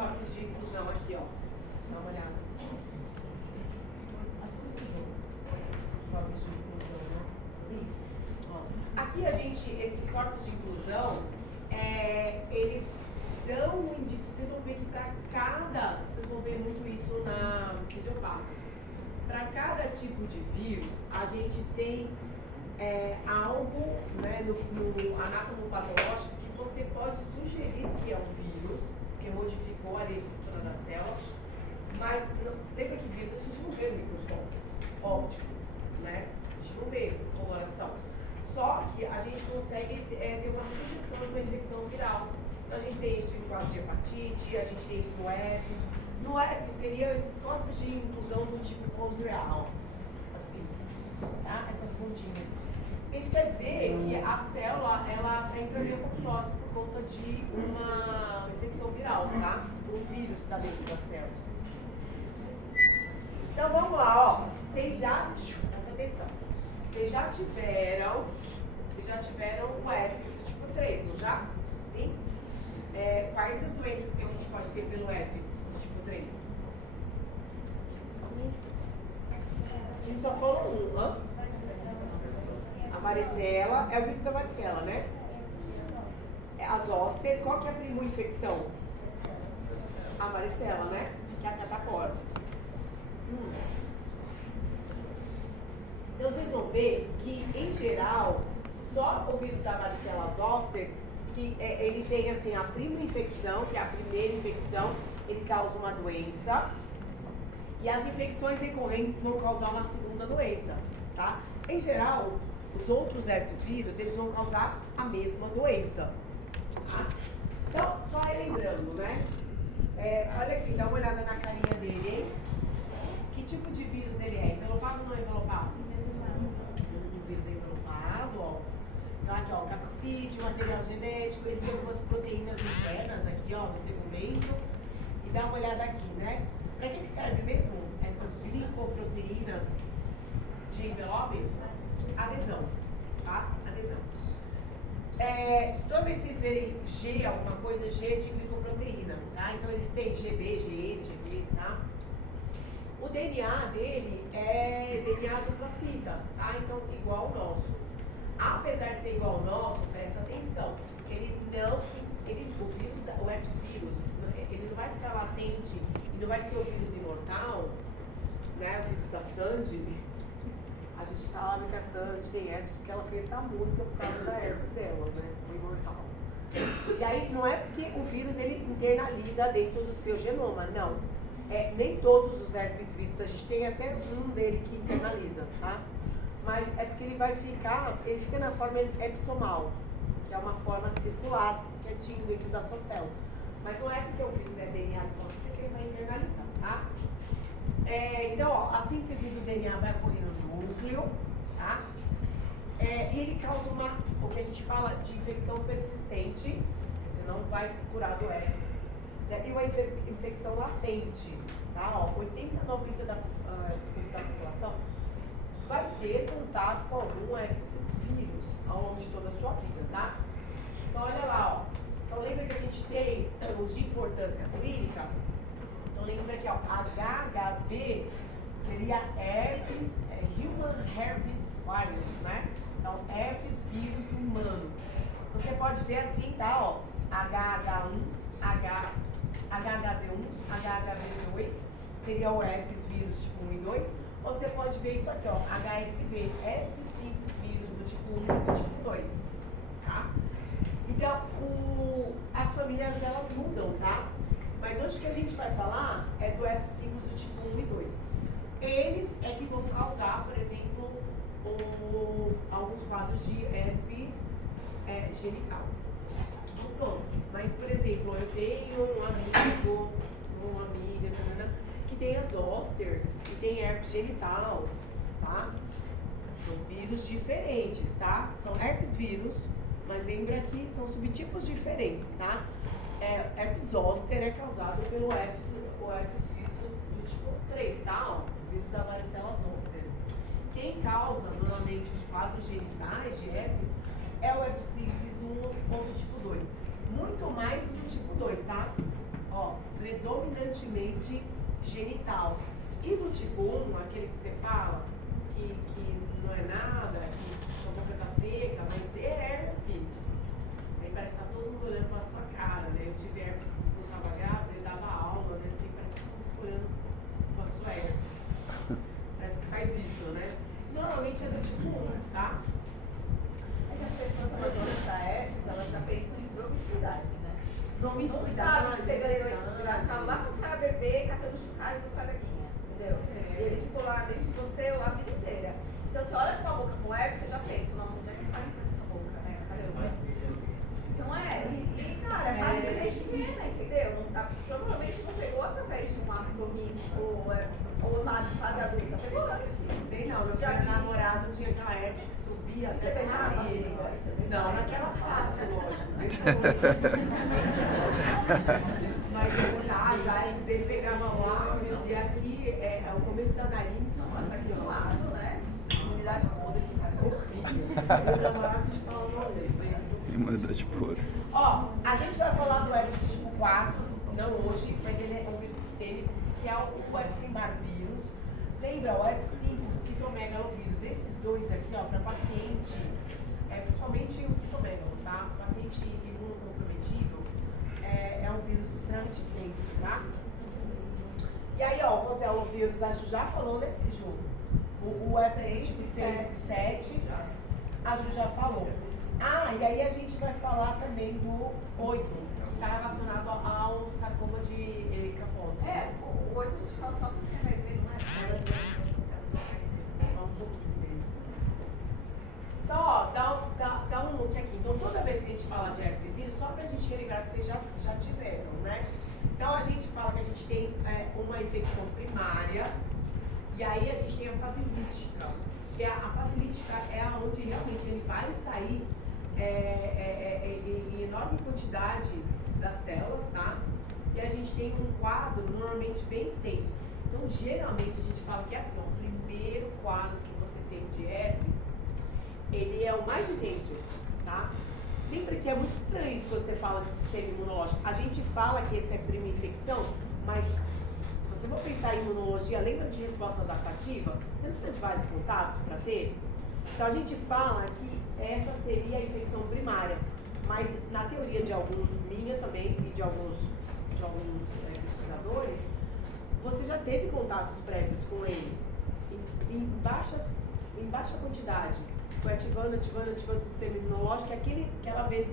corpos de inclusão aqui, ó. Dá uma olhada. Assim mesmo. Os corpos de inclusão, né? Sim. Ó. Aqui esses corpos de inclusão, eles dão um indício. Vocês vão ver que vocês vão ver muito isso na fisiopata. Para cada tipo de vírus, a gente tem algo, né, no anátomo patológico que você pode sugerir que é um vírus, que modificou ali a estrutura da célula, mas lembra que vírus a gente não vê no microscópio óptico, né? A gente não vê coloração. Só que a gente consegue ter uma sugestão de uma infecção viral. Então a gente tem isso em quadro de hepatite, a gente tem isso no herpes. No herpes seriam esses corpos de inclusão do tipo condrial, assim, tá? Essas pontinhas. Isso quer dizer que a célula, ela está entrando em apoptose por conta de uma infecção viral, tá? Um vírus está dentro da célula. Então vamos lá, ó. Presta atenção. Vocês já tiveram o herpes do tipo 3, não já? Sim? Quais as doenças que a gente pode ter pelo herpes do tipo 3? A gente só falou uma. A varicela, é o vírus da varicela, né? A zoster, qual que é a primeira infecção? A varicela, né? Que é a catapora. Então vocês vão ver que, em geral, só o vírus da varicela zoster, que ele tem assim a prima infecção, que é a primeira infecção, ele causa uma doença. E as infecções recorrentes vão causar uma segunda doença, tá? Em geral, os outros herpes vírus, eles vão causar a mesma doença, tá? Então, só relembrando, né? Olha aqui, dá uma olhada na carinha dele, hein? Que tipo de vírus ele é? Envelopado ou não envelopado? O vírus é envelopado, ó. Então aqui, ó, capsídeo, material genético, ele tem algumas proteínas internas aqui, ó, no tegumento. E dá uma olhada aqui, né? Para que serve mesmo essas glicoproteínas de envelope? Adesão, tá? Adesão. Toda vez que vocês verem G, alguma coisa, G de glicoproteína, tá? Então eles têm GB, GE, GB, tá? O DNA dele é DNA dupla fita, tá? Então igual ao nosso. Apesar de ser igual ao nosso, presta atenção, o herpes vírus, ele não vai ficar latente e não vai ser o vírus imortal, né? O vírus da Sandy. A gente sabe que a Sandy tem herpes porque ela fez essa música por causa da herpes dela, né? O imortal. E aí não é porque o vírus ele internaliza dentro do seu genoma, não. Nem todos os herpes vírus, a gente tem até um dele que internaliza, tá? Mas é porque ele fica na forma episomal, que é uma forma circular, quietinho dentro da sua célula. Mas não é porque o vírus é DNA que ele vai internalizar, tá? Então, ó, a síntese do DNA vai ocorrer no núcleo, tá? E ele causa o que a gente fala de infecção persistente, você não vai se curar do herpes, né? E uma infecção latente, tá? Ó, 80 a 90% da população vai ter contato com algum herpes vírus ao longo de toda a sua vida, tá? Então, olha lá, ó. Então, lembra que a gente tem os de importância clínica? Então, lembra que, ó, HHV seria herpes, Human Herpes Virus, né? Então, herpes vírus humano. Você pode ver assim, tá? Ó, HH1, HHV1, HHV2 seria o herpes vírus tipo 1 e 2. Ou você pode ver isso aqui, ó, HSV, herpes simples vírus do tipo 1 e do tipo 2, tá? Então, as famílias, elas mudam, tá? Mas hoje o que a gente vai falar é do herpes simples do tipo 1 e 2. Eles é que vão causar, por exemplo, alguns quadros de herpes genital. Pronto. Mas, por exemplo, eu tenho um amigo, uma amiga, que tem a zoster e tem herpes genital, tá? São vírus diferentes, tá? São herpes vírus, mas lembra que são subtipos diferentes, tá? Herpes zoster é causado pelo herpes vírus do tipo 3, tá? Ó, o vírus da varicela zoster. Quem causa normalmente os quadros genitais de herpes é o herpes simples 1 ou do tipo 2. Muito mais do tipo 2, tá? Ó, predominantemente genital. E no tipo 1, aquele que você fala, que não é nada, que sua boca tá seca, mas é herpes. Aí parece que tá todo mundo olhando pra sua cara, né? Eu tive herpes quando eu tava grávida, ele dava aula, né? Assim, parece que todo mundo ficou olhando pra sua herpes. Parece que faz isso, né? Normalmente é do tipo 1, tá? É que as pessoas abandonas da herpes, elas já pensam em promiscuidade, né? Promiscuidade. Não sabe que você ganhou esse desgraçado lá quando você era bebê, catando chocalho no coleguinha, entendeu? E ele ficou lá dentro de você a vida inteira. Então você olha pra boca com herpes, você já pensa, nossa, onde é que está limpando essa boca, né? Caramba. Não é? E cara, vai desde pequena, entendeu? Não tá, provavelmente não pegou através de um ato promíscuo ou nada de fase adulta, pegou antes. Sei não, meu primeiro namorado tinha aquela herpes que subia até o nariz. Não, naquela fase, lógico. Mas já eles dele pegavam lábios e aqui é o começo da nariz. Nossa, aqui do lado, né? Imunidade podre do cara. Horrível. Meus namorados, a gente fala mal dele. Imunidade podre. Ó, a gente vai falar do herpes tipo 4, não hoje, mas ele é um vírus sistêmico, que é o Epstein-Barr vírus. Lembra, o herpes 5, citomegalovírus. Esses dois aqui, ó, para paciente, principalmente o citomegalo, tá? Paciente imunocomprometido, é um vírus extremamente denso, tá? E aí, ó, o roselovírus, a Ju já falou, né, Ju? O herpes tipo 6 e 7, a Ju já falou. Ah, e aí a gente vai falar também do 8, que está relacionado ao sarcoma de Kaposi. O 8 a gente fala só porque é HIV, não é? Uma das doenças associadas ao HIV. Fala um pouquinho dele. Então, ó, dá um look aqui. Então, toda vez que a gente fala de herpes vírus, só pra gente relembrar que vocês já tiveram, né? Então, a gente fala que a gente tem uma infecção primária, e aí a gente tem a fase lítica. Que a fase lítica é onde realmente ele vai sair em enorme quantidade das células, tá? E a gente tem um quadro normalmente bem intenso. Então, geralmente, a gente fala que é assim, ó, o primeiro quadro que você tem de herpes, ele é o mais intenso, tá? Lembra que é muito estranho isso quando você fala de sistema imunológico. A gente fala que esse é prima infecção, mas se você for pensar em imunologia, lembra de resposta adaptativa? Você não precisa de vários contatos para ter? Então, a gente fala que essa seria a infecção primária, mas na teoria de alguns, minha também, e de alguns pesquisadores, você já teve contatos prévios com ele, em baixa quantidade, foi ativando o sistema imunológico, aquela vez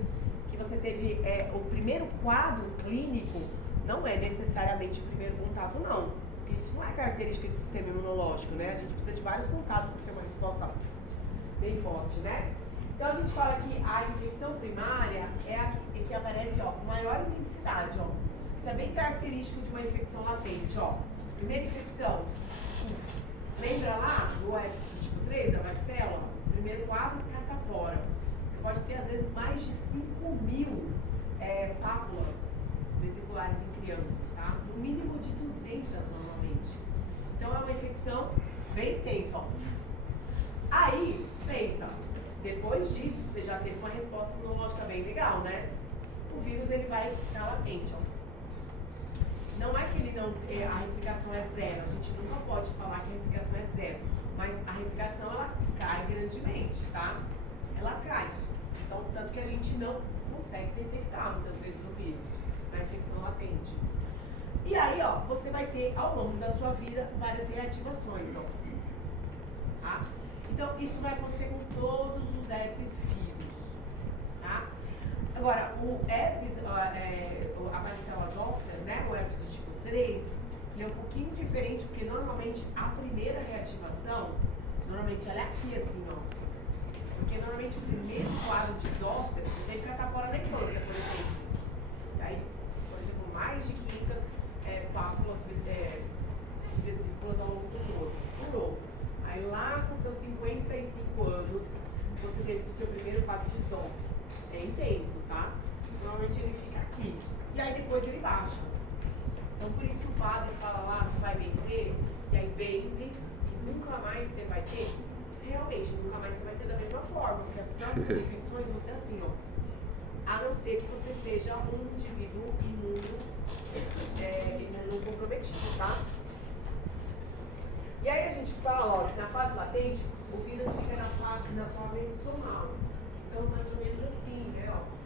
que você teve o primeiro quadro clínico, não é necessariamente o primeiro contato, não, porque isso não é característica do sistema imunológico, né? A gente precisa de vários contatos para ter uma resposta bem forte, né? Então a gente fala que a infecção primária é a que aparece, ó, com maior intensidade, ó. Isso é bem característico de uma infecção latente, ó. Primeira infecção, lembra lá do herpes tipo 3 da varicela? Primeiro quadro, catapora. Você pode ter às vezes mais de 5.000 pápulas vesiculares em crianças, tá? No mínimo de 200 normalmente. Então é uma infecção bem intensa, ó. Aí, pensa, depois disso, você já teve uma resposta imunológica bem legal, né? O vírus, ele vai ficar latente, ó. Não é que a replicação é zero, a gente nunca pode falar que a replicação é zero, mas a replicação, ela cai grandemente, tá? Ela cai. Então, tanto que a gente não consegue detectar, muitas vezes, o vírus na infecção latente. E aí, ó, você vai ter, ao longo da sua vida, várias reativações, ó. Tá? Então, isso vai acontecer com todos os herpes vírus, tá? Agora, o herpes, a varicela zoster, né, o herpes do tipo 3, ele é um pouquinho diferente, porque normalmente a primeira reativação, normalmente ela é aqui assim, ó. Porque normalmente o primeiro quadro de zoster, você tem catapora na infância, por exemplo. E aí, por exemplo, mais de 500 pápulas vesículas ao longo do corpo. Curou. Aí lá com seus 55 anos, você teve o seu primeiro quadro de zoster. É intenso, tá? Normalmente ele fica aqui. E aí depois ele baixa. Então por isso que o padre fala lá que vai benzer, e aí benze, e nunca mais você vai ter. Realmente, nunca mais você vai ter da mesma forma, porque as próximas infecções vão ser assim, ó. A não ser ser que você seja um indivíduo imunocomprometido, tá? E aí a gente fala, ó, que na fase latente, o vírus fica na forma episomal. Então, mais ou menos assim, né, ó.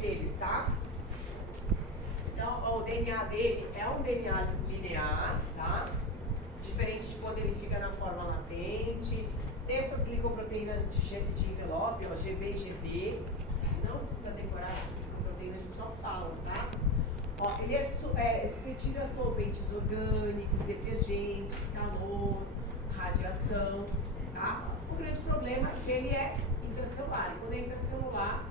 Deles, tá? Então, ó, o DNA dele é um DNA linear, tá? Diferente de quando ele fica na forma latente. Tem essas glicoproteínas de envelope, ó, GB e GB. Não precisa decorar as glicoproteínas, a gente só fala, tá? Ó, ele é suscetível a solventes orgânicos, detergentes, calor, radiação, tá? O grande problema é que ele é intracelular. E quando é intracelular,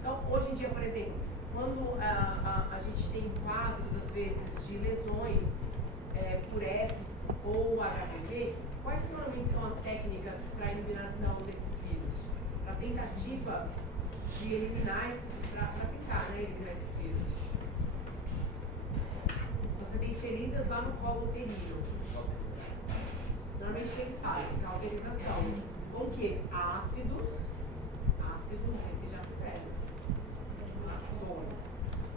então, hoje em dia, por exemplo, quando a gente tem quadros, às vezes, de lesões por herpes ou HPV, quais normalmente são as técnicas para eliminação desses vírus? Para tentativa de eliminar para tentar, né, eliminar esses vírus. Você tem feridas lá no colo uterino. Normalmente o que eles fazem? Cauterização. Com o quê? Ácidos, não sei se vocês já fizeram.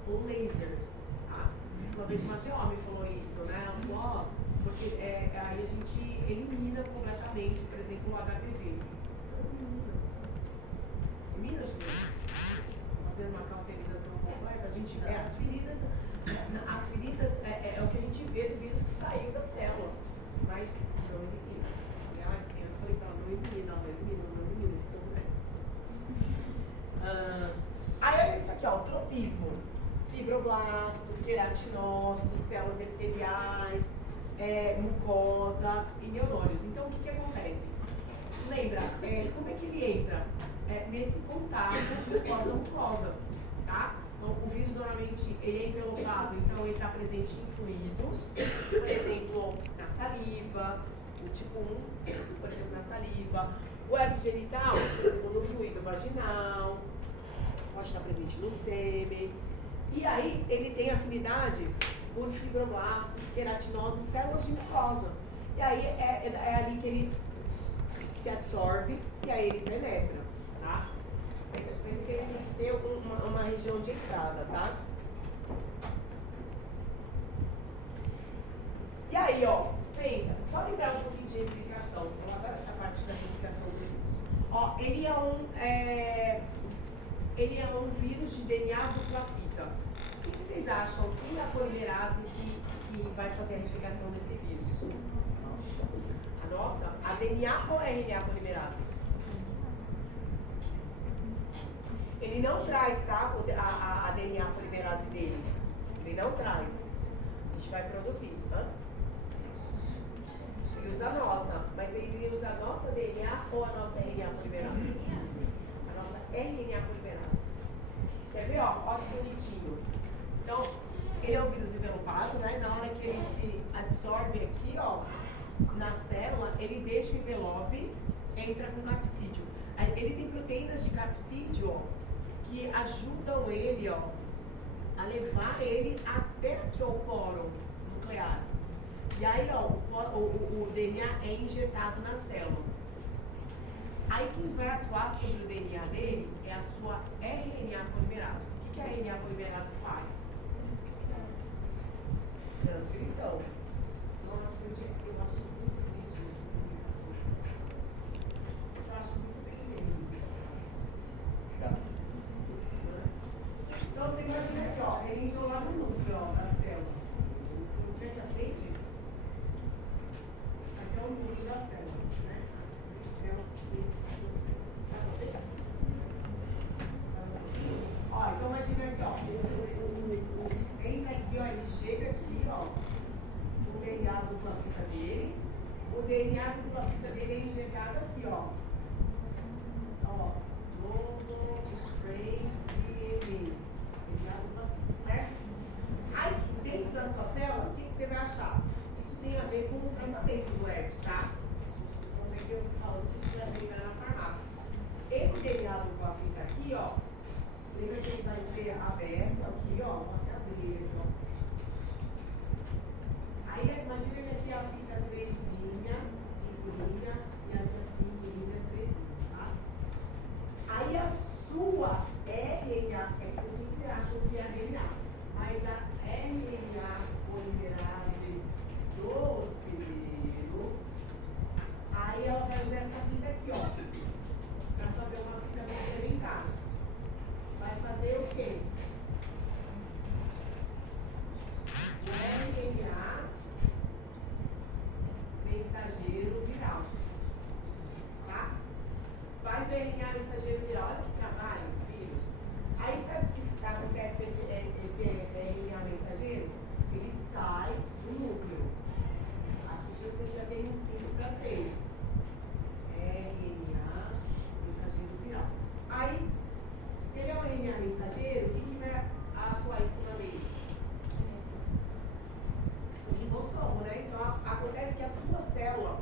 Ou laser, tá? Uma vez uma geó me falou isso, né? Ela falou, ó, porque aí a gente elimina completamente, por exemplo, o HPV. Elimina, Juliana? Fazendo uma cauterização completa, a gente vê as feridas é o que a gente vê do vírus que saiu da célula, mas não elimina. Aliás, eu falei pra ela, não elimina. Aí olha isso aqui, ó, o tropismo. Fibroblasto, queratinócitos, células epiteliais, mucosa e neurônios. Então, o que acontece? Lembra, como é que ele entra? Nesse contato mucosa-mucosa, tá? Então, o vírus normalmente ele é envelopado, então ele está presente em fluidos, por exemplo, na saliva, o tipo 1, por exemplo, na saliva. O herpes genital, por exemplo, no fluido vaginal, pode estar presente no sêmen. E aí, ele tem afinidade por fibroblastos, queratinose e células de mucosa. E aí, é ali que ele se absorve e aí ele penetra, tá? Por isso que ele tem que ter uma região de entrada, tá? E aí, ó, pensa, só lembrar um pouquinho de replicação. Eu adoro essa parte da replicação do vírus. Ó, ele é um vírus de DNA dupla fita. O que vocês acham? Quem é a polimerase que vai fazer a replicação desse vírus? A nossa? A DNA ou a RNA polimerase? Ele não traz, tá? A DNA polimerase dele. Ele não traz. gente vai produzir. Hã? Ele usa a nossa, mas ele usa a nossa DNA ou a nossa RNA polimerase? A nossa RNA polimerase. Quer ver, ó? Olha que bonitinho. Então, ele é um vírus envelopado, né? Na hora que ele se absorve aqui, ó, na célula, ele deixa o envelope, entra com capsídeo. Ele tem proteínas de capsídeo, ó, que ajudam ele, ó, a levar ele até aqui ao poro nuclear. E aí, ó, o DNA é injetado na célula. Aí quem vai atuar sobre o DNA dele é a sua RNA polimerase. O que a RNA polimerase faz? Transcrição. Eu acho muito bem isso. Eu acho muito bem. Então você imagina aqui, ó, ele entrou lá no núcleo, ó, da célula. O núcleo que acende? Aqui é o núcleo da célula, né? Ó, então imagina aqui, ó. Entra aqui, ó, ele chega aqui, ó. O DNA dupla fita dele. O DNA dupla fita dele é injetado aqui, ó. Ó, novo spray DNA. DNA dupla fita, certo? Aí, dentro da sua célula, o que você vai achar? Isso tem a ver com o tratamento do herpes, tá? Vocês vão ver que eu tô falando que isso vai brigar na farmácia. Esse DNA dupla fita aqui, ó. Lembra que ele vai ser aberto aqui, ó. Vou até abrir ele, ó. Aí, imagina que aqui a fita 3 linha, 5 linha, e aqui a 5 linha, 3 linha, tá? Aí a sua RNA, é que vocês sempre acham que é a RNA, mas a RNA polimerase do hospedeiro, aí ela vai usar essa fita aqui, ó, para fazer uma fita complementar. Vai fazer o quê? O RNA mensageiro viral. Tá? Faz o RNA mensageiro viral. Olha que trabalho, vírus. Aí sabe o que acontece com esse RNA mensageiro? Ele sai do núcleo. Aqui você já tem um 5 para 3. RNA mensageiro viral. Aí, se ele é um RNA mensageiro, o que vai atuar em cima dele? O ribossomo, né? Então, acontece que a sua célula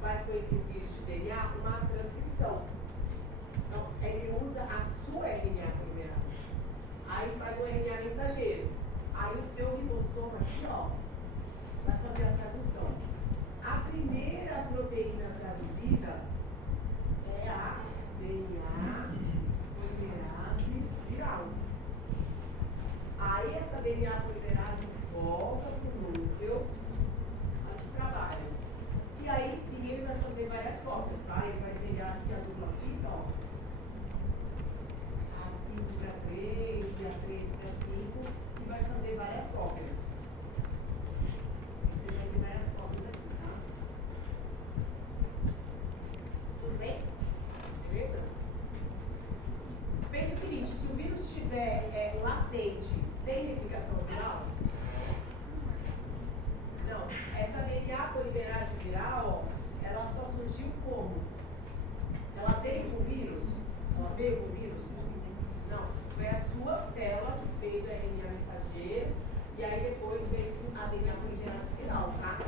faz com esse vírus de DNA uma transcrição. Então, ele usa a sua RNA polimerase. Aí faz o RNA mensageiro. Aí o seu ribossomo aqui, ó, vai fazer a tradução. A primeira proteína traduzida é a DNA polimerase viral. Aí essa DNA polimerase volta para o núcleo de trabalho. E aí sim ele vai fazer várias cópias, tá? Ele vai pegar aqui a dupla fita, ó. A 5 para 3 e a 3 para 5 e vai fazer várias cópias. Você vai ter várias cópias aqui, tá? Tudo bem? Beleza? Pensa o seguinte, se o vírus estiver latente, tem replicação viral? Não. Essa DNA polimerase viral, ó, ela só surgiu como? Ela veio com o vírus? Ela veio com o vírus? Não. Foi a sua célula que fez o RNA mensageiro e aí depois fez a DNA polimerase viral, tá?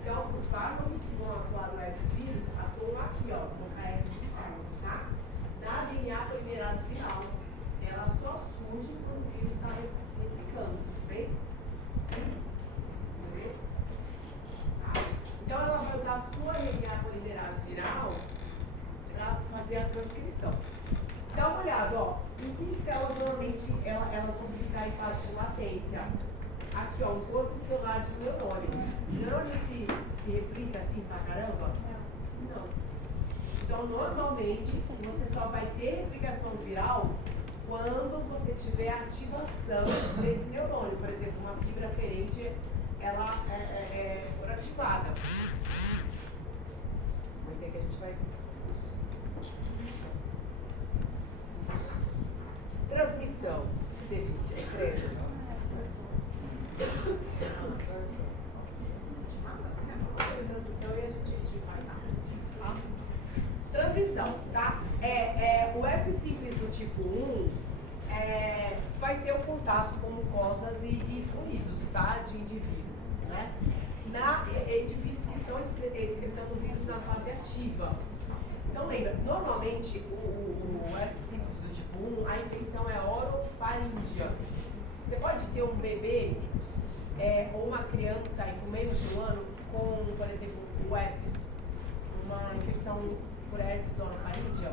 Então, os fármacos que vão atuar no herpes vírus atuam aqui, ó, no KF de fármaco, tá? Na DNA polimerase viral, ela só surge quando o vírus está se replicando, tudo bem? Sim? Entendeu? Tá? Então, ela vai usar a sua RNA polimerase viral para fazer a transcrição. Dá uma olhada, ó, em que células normalmente elas vão ficar em fase de latência? Aqui, ó, o corpo celular de neurônio. O neurônio se replica assim pra caramba? Não. Então, normalmente, você só vai ter replicação viral quando você tiver ativação desse neurônio. Por exemplo, uma fibra aferente, ela for ativada. Vai ter que a gente vai... Transmissão. Que delícia, credo. vai ser o contato com mucosas e fluidos, tá? De indivíduos, né? Indivíduos que estão excretando o vírus na fase ativa. Então lembra, normalmente o herpes simples do tipo 1, a infecção é orofaríngea. Você pode ter um bebê ou uma criança aí, com menos de um ano com, por exemplo, o herpes, uma infecção por herpes orofaríngea?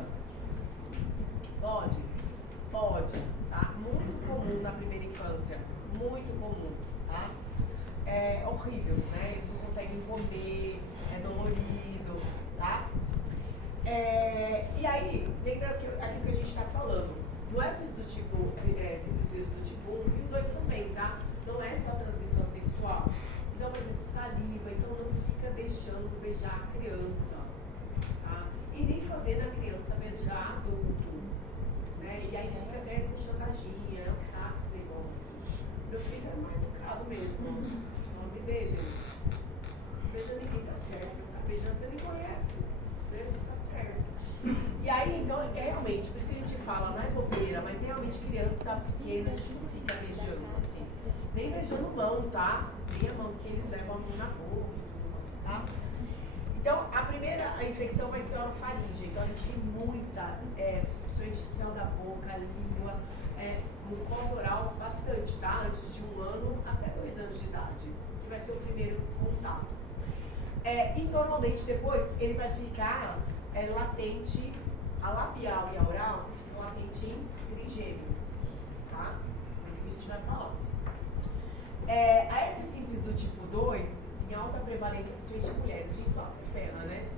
Pode, tá? Muito comum na primeira infância, muito comum, tá? É horrível, né? Eles não conseguem comer, é dolorido, tá? E aí, lembra aquilo que a gente está falando, no herpes do tipo, simples vírus do tipo 1 e o 2 também, tá? Não é só transmissão sexual. Então, por exemplo, saliva, então não fica deixando beijar a criança, tá? E nem fazendo a criança beijar adulto, né? E aí fica até com chantaginha, é um saco esse negócio. Meu filho é mais educado mesmo, não me beija. Beija ninguém, tá certo. Tá beijando, você nem conhece, né? Tá certo. E aí, então, realmente, por isso que a gente fala, não é bobeira, mas realmente crianças pequenas, a gente não fica beijando assim. Nem beijando mão, tá? Nem a mão, porque eles levam a mão na boca e tudo mais, tá? Então, a infecção vai ser orofaríngea. Então, a gente tem muita, principalmente céu da boca, língua, mucosa oral bastante, tá? Antes de 1 ano até 2 anos de idade, que vai ser o primeiro contato. E normalmente depois ele vai ficar latente, a labial e a oral ficam latente em trigêmeo, tá? É o que a gente vai falar. A herpes simples do tipo 2, em alta prevalência, principalmente em mulheres, a gente só se ferra, né?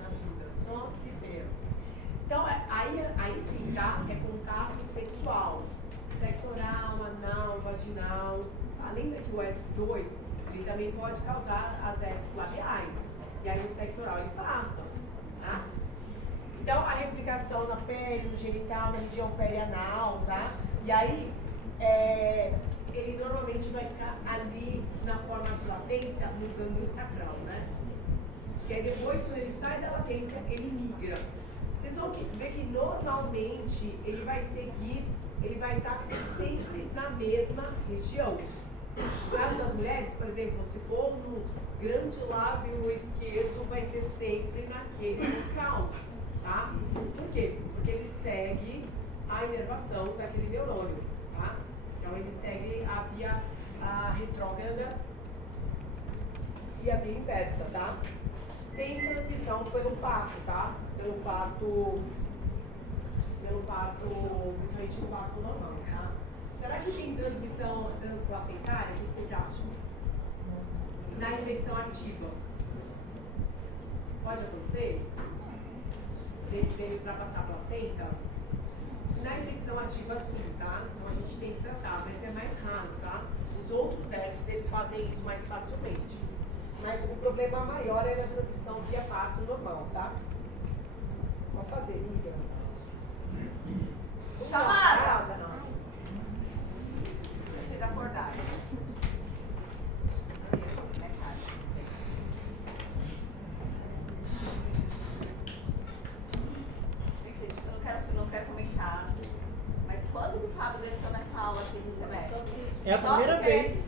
Na vida, só se ferra. Então, aí sim, tá? É contato sexual. Sexo oral, anal, vaginal. Além que o herpes 2, ele também pode causar as herpes labiais. E aí o sexo oral, ele passa, tá? Então, a replicação na pele, no genital, na região perianal, tá? E aí, ele normalmente vai ficar ali na forma de latência, no gânglio sacral, né? Que aí depois, quando ele sai da latência, ele migra. Vocês vão ver que normalmente ele vai seguir, ele vai estar sempre na mesma região. No caso das mulheres, por exemplo, se for no grande lábio esquerdo, vai ser sempre naquele local, tá? Por quê? Porque ele segue a inervação daquele neurônio, tá? Então ele segue a via retrógrada e a via inversa, tá? Tem transmissão pelo parto, tá? Pelo parto, principalmente no parto normal, tá? Será que tem transmissão transplacentária? O que vocês acham? Na infecção ativa. Pode acontecer? Dele ultrapassar a placenta? Na infecção ativa, sim, tá? Então a gente tem que tratar, mas é mais raro, tá? Os outros herpes, eles fazem isso mais facilmente. Mas o problema maior é na transmissão via parto normal, tá? Pode fazer, liga. Chamada! Não. Vocês acordaram. Eu não quero comentar. Mas quando que o Fábio desceu nessa aula aqui esse semestre? É a primeira vez.